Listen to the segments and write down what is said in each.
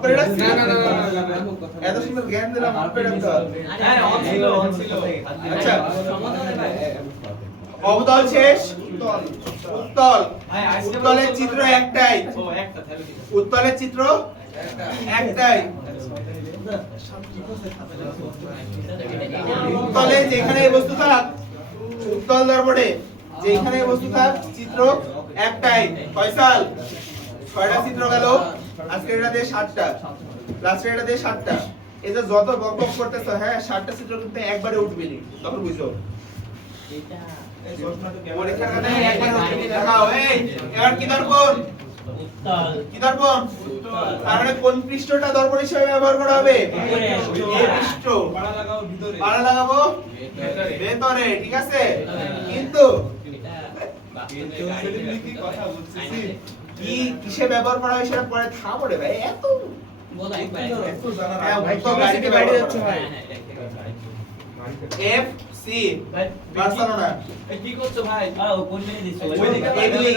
করে রাখছি না না না এত সুন্দর জ্ঞান দিলাম অঙ্ক করে রাখতে হবে। হ্যাঁ অন ছিল আচ্ছা অবতল শেষ উত্তল উত্তলের চিত্র একটাই ও একটা তাহলে ঠিক আছে উত্তলের চিত্র একটাই উত্তলে যেখানে বস্তু থাক উত্তল দর্পণে যেখানে বস্তু থাক চিত্র একটাই ফয়সাল 6টা চিত্র গেল আজকে এটা দিয়ে 7টা লাস্টে এটা দিয়ে 7টা এই যে যত বক বক করতেছ হ্যাঁ 7টা চিত্র কিন্তু একবারে উঠবে নি তখন বুঝো এটা পরীক্ষার খাতা একবারে উঠবে দেখাও এই এবার কি দর্পণ উত্তল কি দর্পণ উত্তল তার মানে কোন পৃষ্ঠটা দর্পণ হিসেবে ব্যবহার করা হবে এই পৃষ্ঠ পাড়া লাগাবো ভেতরে ঠিক আছে কিন্তু কি কিসে ব্যবহার করা হয় সেটা পরে থামো রে ভাই এত বলা একটু জানা না ভাই তো গাড়িতে বাইরে যাচ্ছে ভাই এফ সি বার্সেলোনা কি করছো ভাই কোন মেনে দিছো এগুলি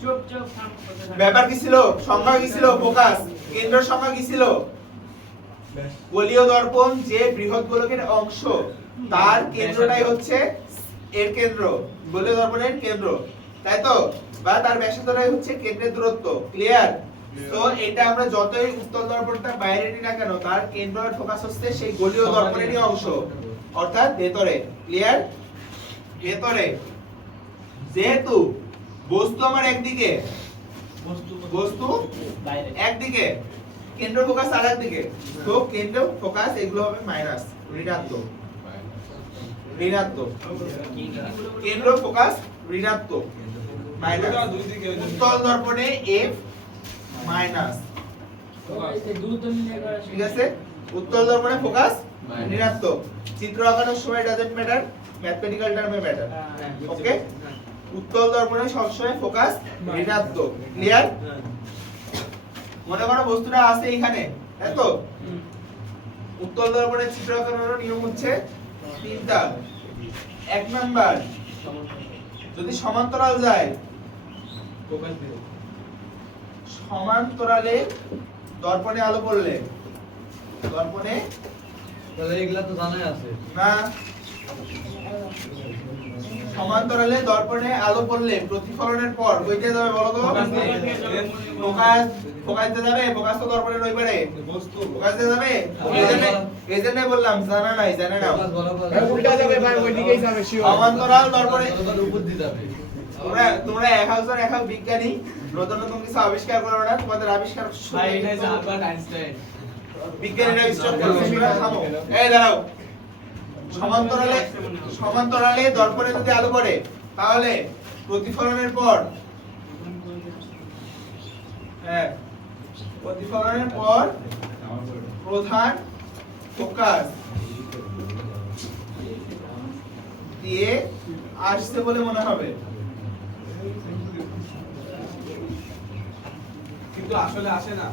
চুপ চুপ ব্যাপার কি ছিল সংখ্যা কি ছিল ফোকাস কেন্দ্র সংখ্যা কি ছিল গোলীয় দর্পণ যে বৃহৎ গোলকের অংশ তার কেন্দ্রটাই হচ্ছে এর কেন্দ্র গোলীয় দর্পণের কেন্দ্র তাই তো বা তার ব্যাসার্ধটাই হচ্ছে কেন্দ্রের দূরত্ব ক্লিয়ার তো এটা আমরা যতই উত্তল দর্পণটা বাইরে নিই না কেন তার কেন্দ্র আর ফোকাস হচ্ছে সেই গোলীয় দর্পণেরই অংশ অর্থাৎ ভেতরে ক্লিয়ার ভেতরে যেহেতু বস্তু আমার একদিকে বস্তু একদিকে কেন্দ্র ফোকাস আরেকদিকে তো কেন্দ্র ফোকাস এগুলো হবে মাইনাস ঋণাত্মক ঋণাত্মক কেন্দ্র ফোকাস ঋণাত্মক মাইনাস উত্তল দর্পণে এফ মাইনাস ঠিক আছে উত্তল দর্পণে ফোকাস ঋণাত্মক চিত্র আঁকানোর সময় ডাজন্ট ম্যাটার ম্যাথমেটিক্যাল টার্মে ম্যাটার ওকে উত্তল দর্পণে সবসময় ফোকাস ঋণাত্মক ক্লিয়ার মনে করো বস্তুটা আছে এখানে তাই তো উত্তল দর্পণের চিত্র আঁকানোর নিয়ম হচ্ছে তিনটা এক নাম্বার যদি সমান্তরাল যায় সমান্তরালে দর্পণে আলো পড়লে দর্পণে তাহলে এগুলা তো জানাই আছে না সমান্তরালে দর্পণে আলো পড়লে প্রতিফলনের পর কইতে যাবে বলো তো ফোকাস ফোকাসতে যাবে ফোকাস তো দর্পণের ওই পারে বস্তু ফোকাসতে যাবে এইজন্য বললাম জানা নাই জানা নাও উল্টা যাবে ভাই ওইদিকেই যাবে শিওর সমান্তরাল দর্পণে উপর দিয়ে যাবে তোমরা এক বিজ্ঞানী নতুন নতুন কিছু আবিষ্কার করো না তোমাদের আবিষ্কার ভাই এটা যে আলবার্ট আইনস্টাইন বিজ্ঞানীরা স্টপ করছে থামো এই দাঁড়াও সমান্তরালে দর্পণে যদি আলো পড়ে তাহলে প্রতিফলনের পর হ্যাঁ প্রতিফলনের পর প্রধান ফোকাস দিয়ে আসছে বলে মনে হবে কিন্তু আসলে আসে না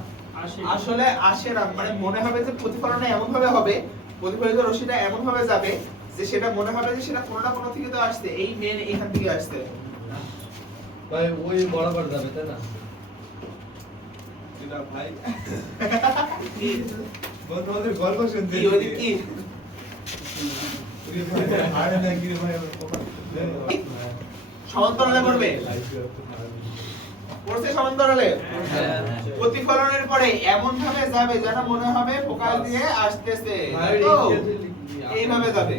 আসলে আসে না মানে মনে হবে যে প্রতিফলনটা এমন ভাবে হবে প্রতিফলিত রশ্মিটা এমন ভাবে যাবে যে সেটা মনে হবে যে সেটা কোনো না কোনো থেকে তো আসছে এই মেন এখান থেকে আসছে ভাই ওই বরাবর যাবে তাই না এটা ভাই বন্ধুদের গল্প শুনতে কি ওই কি আরে না কি ভাই সমান্তরালে পড়বে পড়ছে সমান্তরালে প্রতিফলনের পরে এমন ভাবে যাবে যেন মনে হবে ফোকাস দিয়ে আসতেছে তো এইভাবে যাবে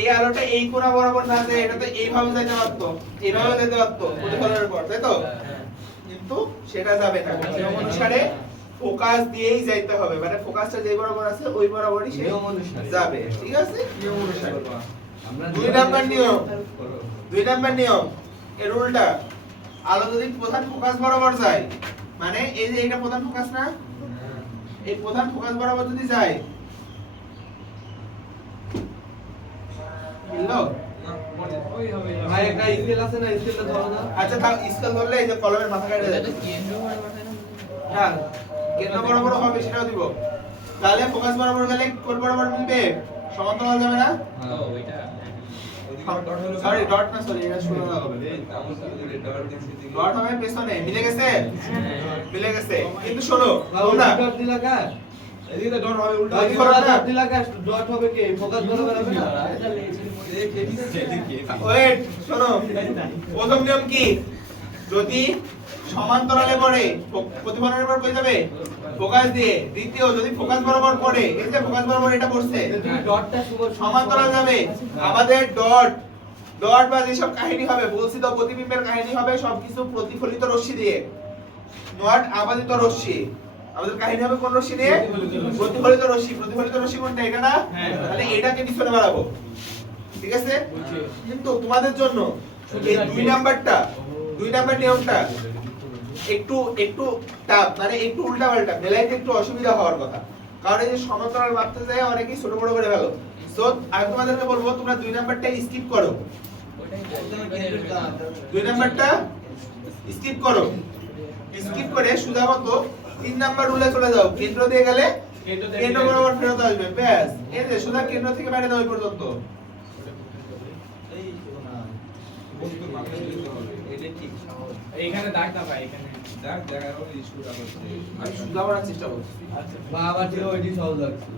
এই আলোটা এই কোণা বরাবর না যায় এটা তো এইভাবে যাইতে পারতো এইভাবে যেতে পারতো প্রতিফলনের পর তাই তো কিন্তু সেটা যাবে না নিয়ম অনুসারে ফোকাস দিয়েই যাইতে হবে মানে ফোকাসটা যেই বরাবর আছে ওই বরাবরই সে যাবে ঠিক আছে নিয়ম অনুসারে আমরা 2 নাম্বার নিয়ম এর উল্টা আলো যদি প্রধান ফোকাস বরাবর যায় মানে এই যে এটা প্রধান ফোকাস না এই প্রধান ফোকাস বরাবর যদি যায় বুঝলো ভাই একটা স্কেল আছে না স্কেলটা ধরো না আচ্ছা তাও স্কেল ধরলে এই যে কলমের মাথা কেটে যাবে না কেন্দ্র বরাবর হবে সেটাও দিব তাহলে ফোকাস বরাবর গেলে কোণ বরাবর মিলবে সমান্তরাল যাবে না সরি ডট না সরি এটা শুরু হবে ডট হবে পেছনে মিলে গেছে মিলে গেছে কিন্তু শোনো তোমরা এদিকে তো ডট হবে উল্টা এদিকে করো না। ডট হবে কি ফোকাস বরাবর হবে না ওয়েট শোনো প্রথম নিয়ম কি যদি সমান্তরালে পড়ে প্রতিফলনের পর কই যাবে ফোকাস দিয়ে দ্বিতীয় যদি ফোকাস বরাবর পড়ে এই যে ফোকাস বরাবর এটা পড়ছে তুমি ডটটা সমান্তরাল যাবে আমাদের ডট ডট বা যেসব কাহিনী হবে বলছি তো প্রতিবিম্বের কাহিনী হবে সবকিছু প্রতিফলিত রশ্মি দিয়ে নট আপাদিত রশ্মি আমাদের কাহিনী হবে কোন রশ্মি দিয়ে প্রতিফলিত রশ্মি কোনটা এটা না তাহলে এটাকে পিছনে বাড়াবো ঠিক আছে কিন্তু তোমাদের জন্য এই দুই নাম্বার নিয়মটা একটু একটু টাফ মানে একটু উল্টা পাল্টা মেলাইতে একটু অসুবিধা হওয়ার কথা কারণ এই যে সমান্তরাল মাপতে যায় অনেকেই ছোট বড় করে ফেলো সো আমি তোমাদেরকে বলবো তোমরা দুই নাম্বারটা স্কিপ করো দুই নাম্বারটা স্কিপ করো স্কিপ করে সুধামতো 3 নাম্বার রুলে চলে যাও কেন্দ্র দিয়ে গেলে কেন্দ্র বরাবর ফেরত আসবে ব্যাস এই যে সুধা কেন্দ্র থেকে বাইরে যাও এই পর্যন্ত এইখানে দাগ না ভাই এখানে দেখ জায়গা হবে ইস্যুটা হচ্ছে আমি সুধা করার চেষ্টা করছি বাবা ছিল ওইটি সহজ লাগছিল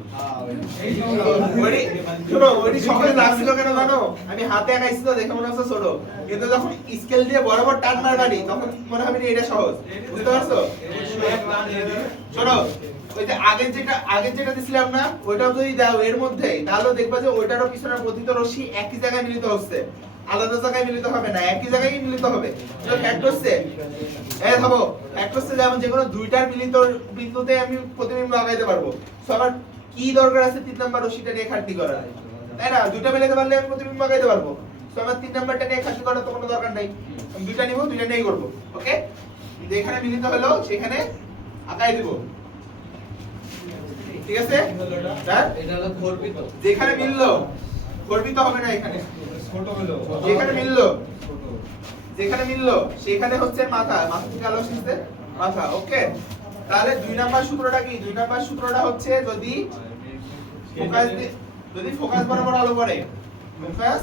ওইটি সহজে লাগছিল কেন জানো আমি হাতে আঁকাইছি তো দেখে মনে হচ্ছে ছোট কিন্তু যখন স্কেল দিয়ে বরাবর টান মারবানি তখন মনে হবে এটা সহজ বুঝতে পারছো শোনো ওই যে আগের যেটা দিছিলাম না ওইটাও যদি দাও এর মধ্যে তাহলে দেখবা যে ওইটারও পিছনে পতিত রশ্মি একই জায়গায় মিলিত হচ্ছে আলাদা জায়গায় মিলিত হবে না একই জায়গায় মিলিত হবে তো ফ্যাক্ট হচ্ছে এই ভাবো ফ্যাক্ট হচ্ছে যেমন যে কোনো দুইটার মিলিত বিন্দুতে আমি প্রতিবিম্ব আগাইতে পারবো সো আমার কি দরকার আছে 3 নাম্বার রশ্মিটা নিয়ে খাটনি করার তাই না দুইটা মিলাতে পারলে আমি প্রতিবিম্ব আগাইতে পারবো সো আমার 3 নাম্বারটা নিয়ে খাটনি করার তো কোনো দরকার নাই আমি দুইটা নিব দুইটা নিয়েই করব ওকে যেখানে মিলিত হলো সেখানে আগাই দেব ঠিক আছে স্যার এটা হলো খরপিত যেখানে মিললো করবি তো হবে না এখানে ছোট হলো যেখানে মিললো সেখানে হচ্ছে মাথা থেকে আলো আসছে মাথা ওকে তাহলে 2 নাম্বার সূত্রটা কি 2 নাম্বার সূত্রটা হচ্ছে যদি ফোকাস বরাবর আলো পড়ে ফোকাস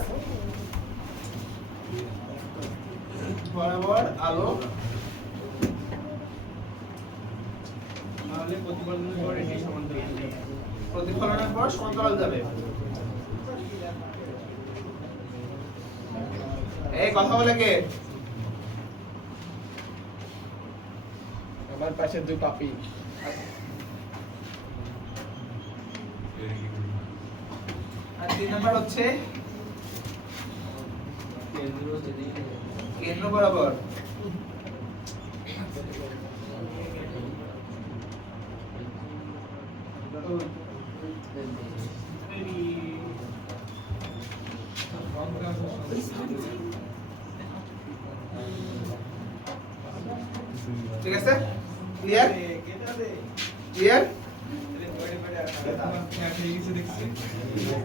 বরাবর আলো তাহলে প্রতিফলনের পর এটি সমান্তরাল প্রতিফলনের পর সমান্তরাল যাবে এই কথা বলে কে আমার পাশে দুই পাপি আর 3 নাম্বার হচ্ছে কেন্দ্র বরাবর ঠিক আছে ক্লিয়ার ক্লিয়ার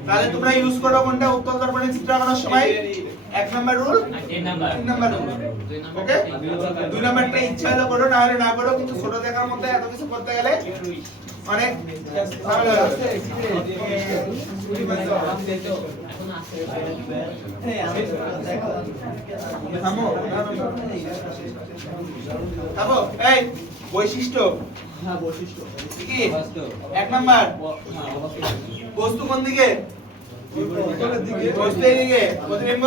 তাহলে তোমরা ইউজ করবে কোনটা উত্তল দর্পণের চিত্র আঁকানোর সময় 1 নাম্বার রুল 3 নাম্বার রুল ওকে 2 নাম্বারটা ইচ্ছা হলে করো না হলে না করো কিন্তু ছোট দেখার মধ্যে এত কিছু করতে গেলে অনেক ঝামেলা হবে থামো থামো এই বৈশিষ্ট্য কি 1 নাম্বার বস্তু কোন দিকে বস্তু এদিকে প্রতিবিম্ব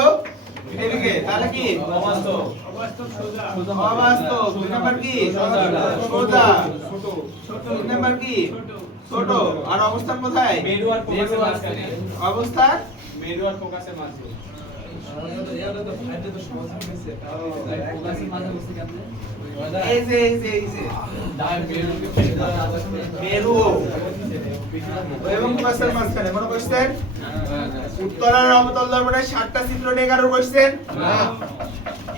এদিকে তাহলে কি অবাস্তব 2 নাম্বার কি সোজা ছোট 3 নাম্বার কি ছোট আর অবস্থান কোথায় মেরু আর ফোকাসের মাঝখানে অবস্থান মেরু আর ফোকাসের মাঝে এই যে মেরু এবং ফোকাসের মাঝখানে মনে করছেন উত্তর আর অবতল দর্পণের 7টা চিত্র নিয়ে কারোর কোশ্চেন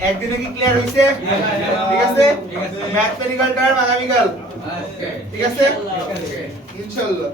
একদিনে কি ক্লিয়ার হইছে ঠিক আছে ম্যাথমেটিক্যাল টার্ম আগামীকাল ঠিক আছে ইনশাআল্লাহ